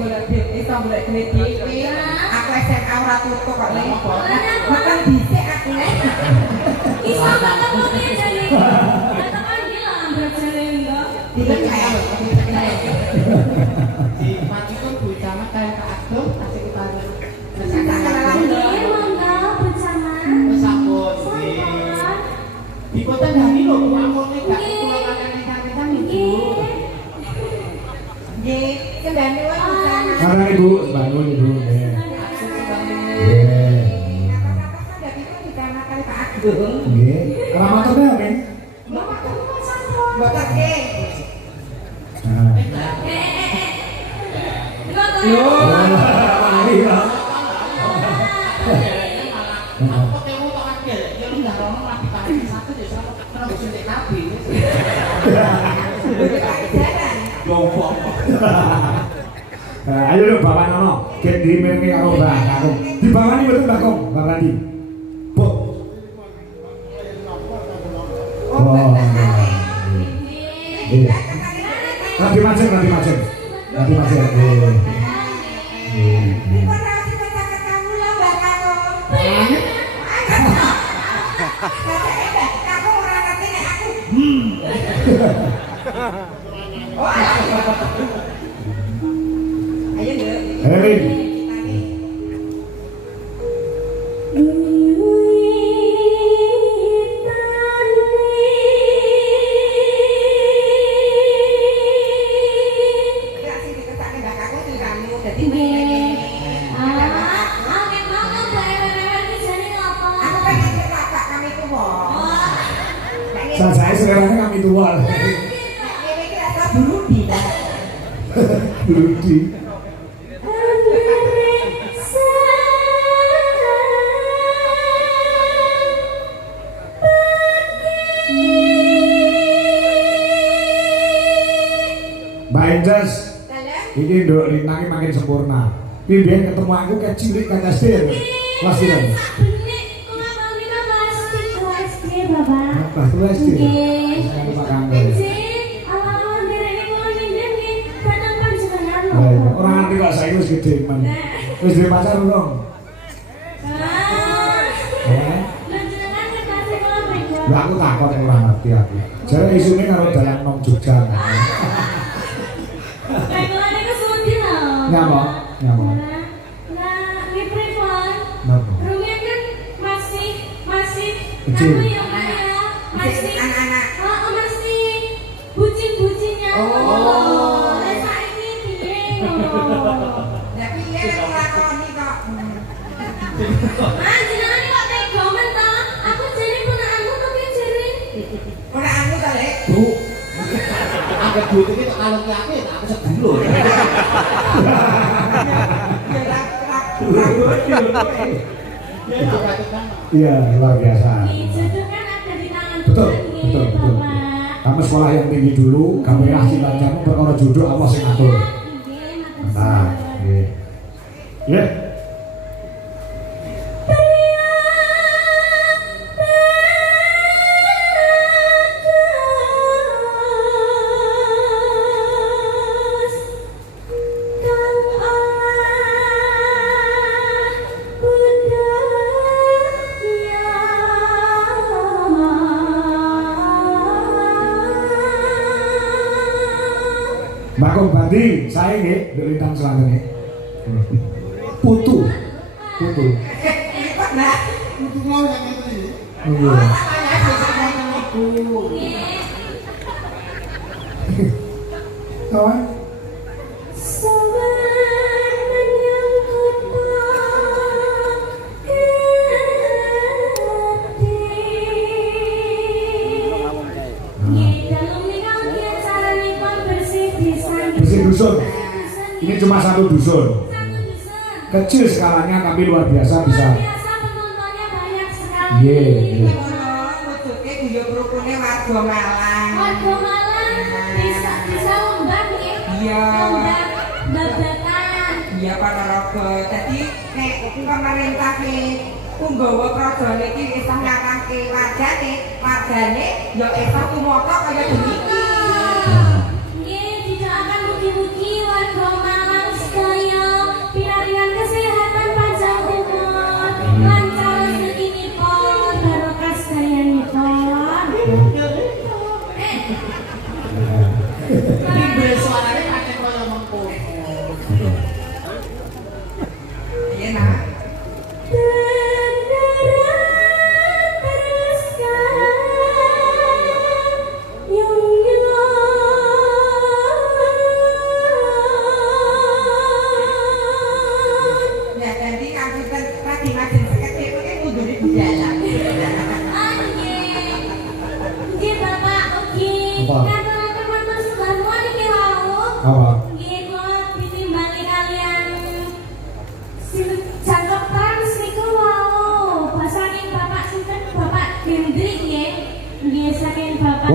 golek iso golek duit dhewe. Aku SMA ora tutuk kok nek. Makan dhisik aku. Iso ketemu jane. Katakan bilang berjane enggak. Dipercaya. Di mati kan bocah mah kayak Kak Ageng kasih kepada. Nggih, monggo bersama. Wes sampun nggih. Di kota Dani lho, pamone gak kula kangen-kangen iki. Nggih, kendane wae bersama. Karena Ibu, bangun Ibu. Nggih. Nggih. Keramatane oke. Mbok nggih. Nah. Yo. Iya. Aku ketemu tok akeh, ya lu ndak ono lagi kali satu ya sama terus suntik kabeh. Gombong. Ayo lho Bapak Nono, get dimengi karo Mbak Kakung. Dibawani betul Mbak Kong, Mbak Radi. Bu. Oh. Iya. Nanti macet. Ayo Nduk. Hei. Saya sekarang kami tua. Brudi. Mbak Enjas, ini Nduk Lintang makin sempurna. Bimbingan ketemu aku kayak cilik kayak SD. Kelas berapa? Kelas SD. Sekarang Pak Kanggo. Orang nanti kok saya wis gede man. Wis duwe pacar belum? Lah aku takut ora ngerti aku. Jare isune karo dalan nang Jogja. Nyapa? Nah, ini pripun? Napa? Rumahnya kan masih Kecil. anu ya Pak ya, masih anak-anak. masih bucin-bucinnya. Oh. Lah saiki piye ngono? Lah piye nek nglakoni kok. Ah, jenengan kok tega men ta? Aku jane ponakanmu to piye jare? Ora anu ta, Lek. Bu. Angger duit iki tok kalung ki aku ya aku sedulur. Iya, luar biasa. Jodoh kan ada di tangan Betul, Tuhan nih, betul, betul. Bapak. Kamu sekolah yang tinggi dulu, kamu yang asli bacamu perkara jodoh Allah sing ngatur. Nggih, matur Nah, suwun. nggih. Ya. Mbak Kong Bandi, saya nggih Nduk Lintang Selatan nggih. Putu. Lipat lah. Kudu mau yang itu. Iya. Kawan. Bersih dusun. Ini cuma satu dusun. Kecil skalanya tapi luar biasa bisa. Penontonnya banyak sekali. Iya. Wujude guyub rukune warga Malang. Warga Malang bisa lomba nih. Iya. Lomba babakan. Iya Ponorogo. Dadi nek pemerintah ki Punggawa Krajane iki isih ngarangke wargane ya isih tumata kaya demikian. Nggih, tidak akan mugi-mugi warga Malang sedaya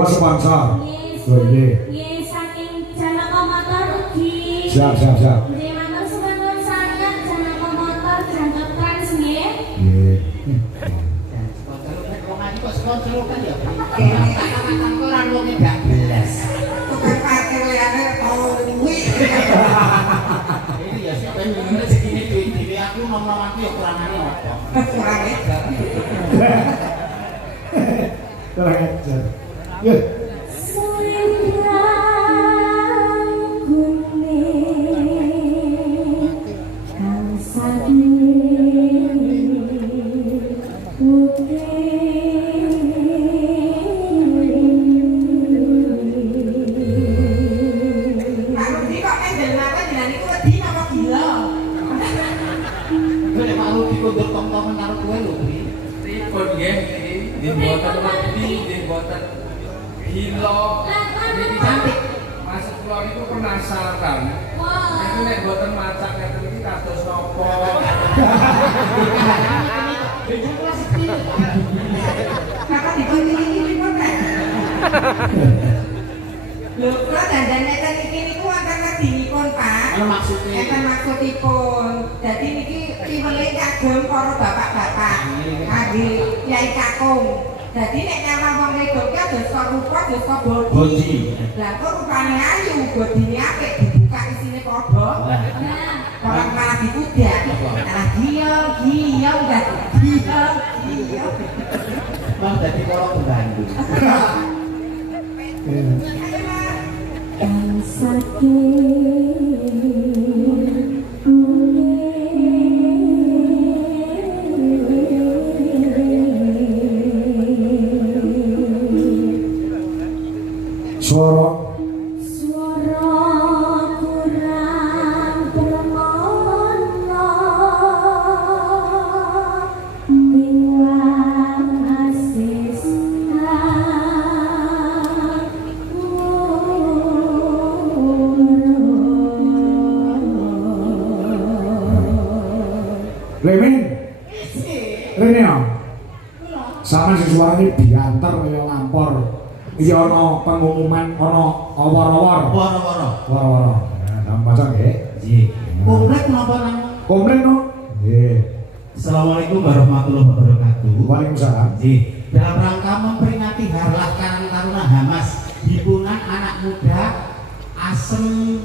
Bawa sponsor. Yes. Oh iya. Yes, saking Janaka Motor ugi. Siap. Nggih, matur suwun sanget Janaka Motor Janaka Trans nggih. Nggih. Sponsor kan ya. Kata-kata orang wong gak belas. Tukang parkir liane towi. Ini ya siapa yang ngene segini duit aku nom-nom aku ya kurangane apa. Kurang ejar. Kurang ajar. Yuk. Cantik. Masuk pulau itu penasaran. Itu nek boten macak ngeten iki kados napa? Kakak dikunci pun kan. Lho, kula dandan neten iki niku wonten wedinipun, Pak. Ana maksude. Enten maksudipun. Dadi niki piwelé kagem para bapak-bapak. Kangge Kyai Kakung. Dadi nek nyawang wong wedok ki aja sok rupa, aja sok bodi. Lah kok rupane ayu, bodine apik dibuka isine padha. Orang malah dipudak. Malah giyong dadi giyong. Bang dadi karo Bandung. Suara kurang bermono biwang asis Lemin. Rene ya. Sama si suarane biantar kaya lampor. Iki ana pengumuman ana awar-awar. Woro-woro. Nah, macam nggih. Nggih. Komplek napa nang? Komplain no. Nggih. Assalamualaikum warahmatullahi wabarakatuh. Waalaikumsalam. Nggih. Dalam rangka memperingati Harlah Karang Taruna Hamas, himpunan anak muda Asem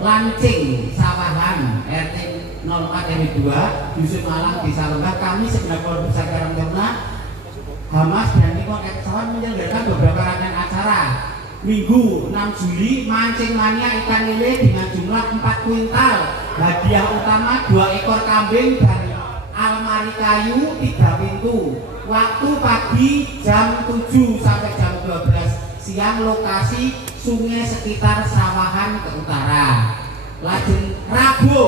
Lancing Sawahan RT 04 RW 2 Dusun Malang Desa Lembah, kami segenap keluarga besar Karang Taruna Hamas dan Nikon Eksawan menyelenggarakan beberapa rangkaian acara. Minggu 6 Juli mancing mania ikan lele dengan jumlah 4 kuintal. Hadiah utama 2 ekor kambing dan almari kayu 3 pintu. Waktu pagi jam 7 sampai jam 12 siang, lokasi sungai sekitar Sawahan ke utara. Lajeng Rabu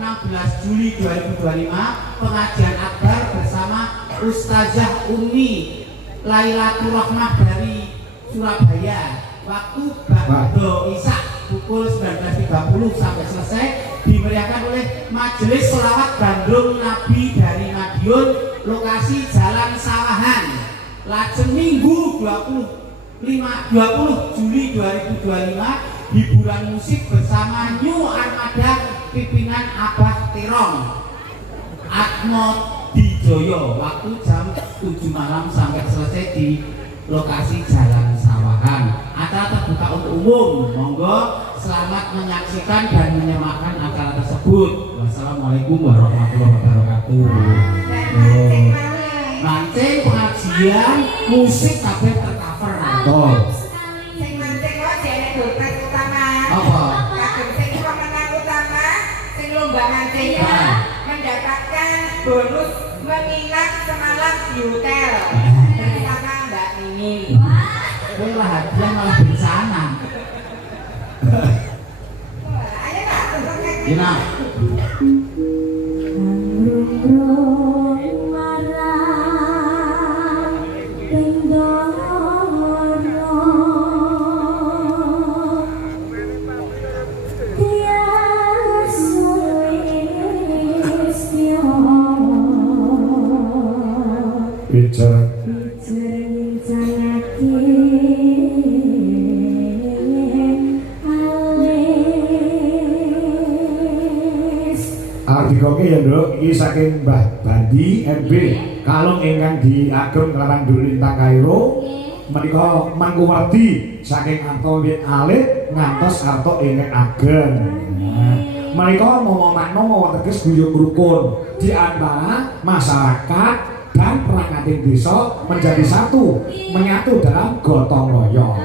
16 Juli 2025 pengajian akbar bersama Ustazah Umi Lailatul Rahmah dari Surabaya. Waktu Ba'do Isak pukul 19.30 sampai selesai, dimeriahkan oleh Majelis Sholawat Gandrung Nabi dari Madiun, lokasi Jalan Sawahan. Lajeng Minggu 20 Juli 2025 hiburan musik bersama New Armada pimpinan Abah Terong Atmo Dijoyo, waktu jam 7 malam sampai selesai di lokasi Jalan Sawahan. Acara terbuka untuk umum, monggo selamat menyaksikan dan menyemakkan acara tersebut. Wassalamualaikum warahmatullahi wabarakatuh. Mancing, pengajian, musik kabeh tercover. Betul. Sing mancing wae jane dompet utama. Apa? Kadang sing pemenang utama, sing lomba mancing Iya. mendapatkan bonus menginap semalam di hotel bersama Mbak Nini. Kowe lah hadiah malah bencana. Ayo Pak, untuk Gina, Bicara. Bicara Ardikoke ya Nduk, iki saking Mbah Bandi MB kalung ingkang diagem kelawan Dulintang Kairo menika mangkuwardi saking arta wit alit ngantos arta ingkang ageng. Menika momo makna mawa teges guyub rukun di antara masyarakat dan perangkat desa menjadi satu, menyatu dalam gotong royong.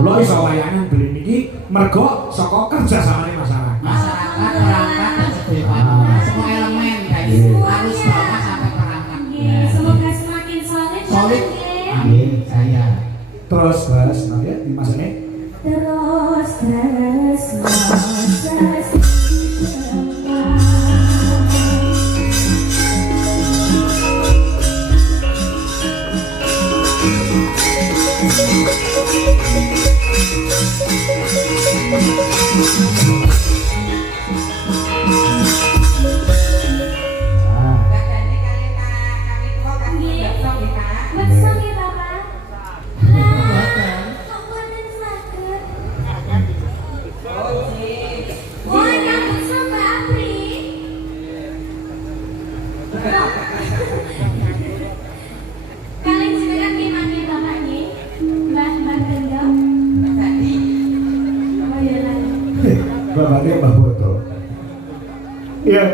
Kula iso wayangan beli niki mergo saka kerjasamane masyarakat. Masyarakat, perangkat, dan sedaya semua elemen guys, harus bawah sampai perangkat. Semoga semakin solid. Solid. Nggih. Amin. Saya. Terus nah ya di masa ini Terus Badane kalian kami tua kami besok nggih Pak. Besok ya Bapak. Lah, kok boten saged? Oh, nggih. Wah, nyambut sama Apri. Kalian sekarang gimana Bapak nggih? Mbah Gendong. Tadi Oh iya lah. bapaknya Mbah Boto. Iya.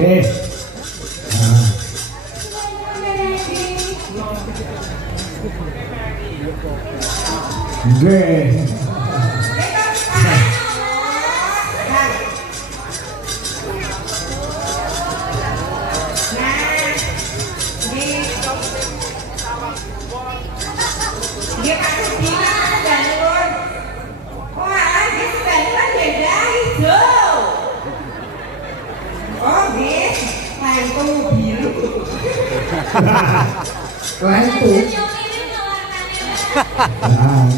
Eh. Nah. Nggih. Lentu. Nah.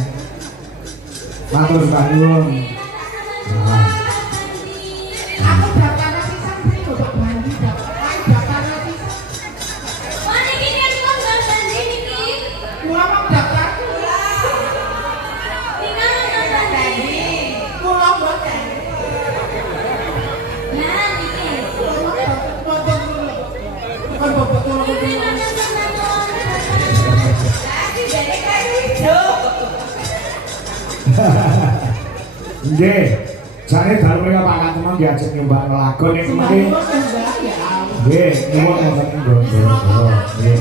Matur bangun. Nah. Aku daftar sisan sih kok mandi daftar sisan. Kula mau daftar kula. Kula mboten. Bukan bobot kula. Lagi jadi kayak hidup. Nggih. Jane dalu mereka Pak Kateman diajak nyoba ngelagon yang kemarin. Nggih, nyuwun wonten ing Gondoro. Nggih.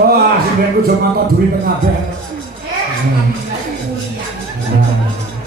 Oh, asine ku cuma kok duit tengah kabeh. Nah.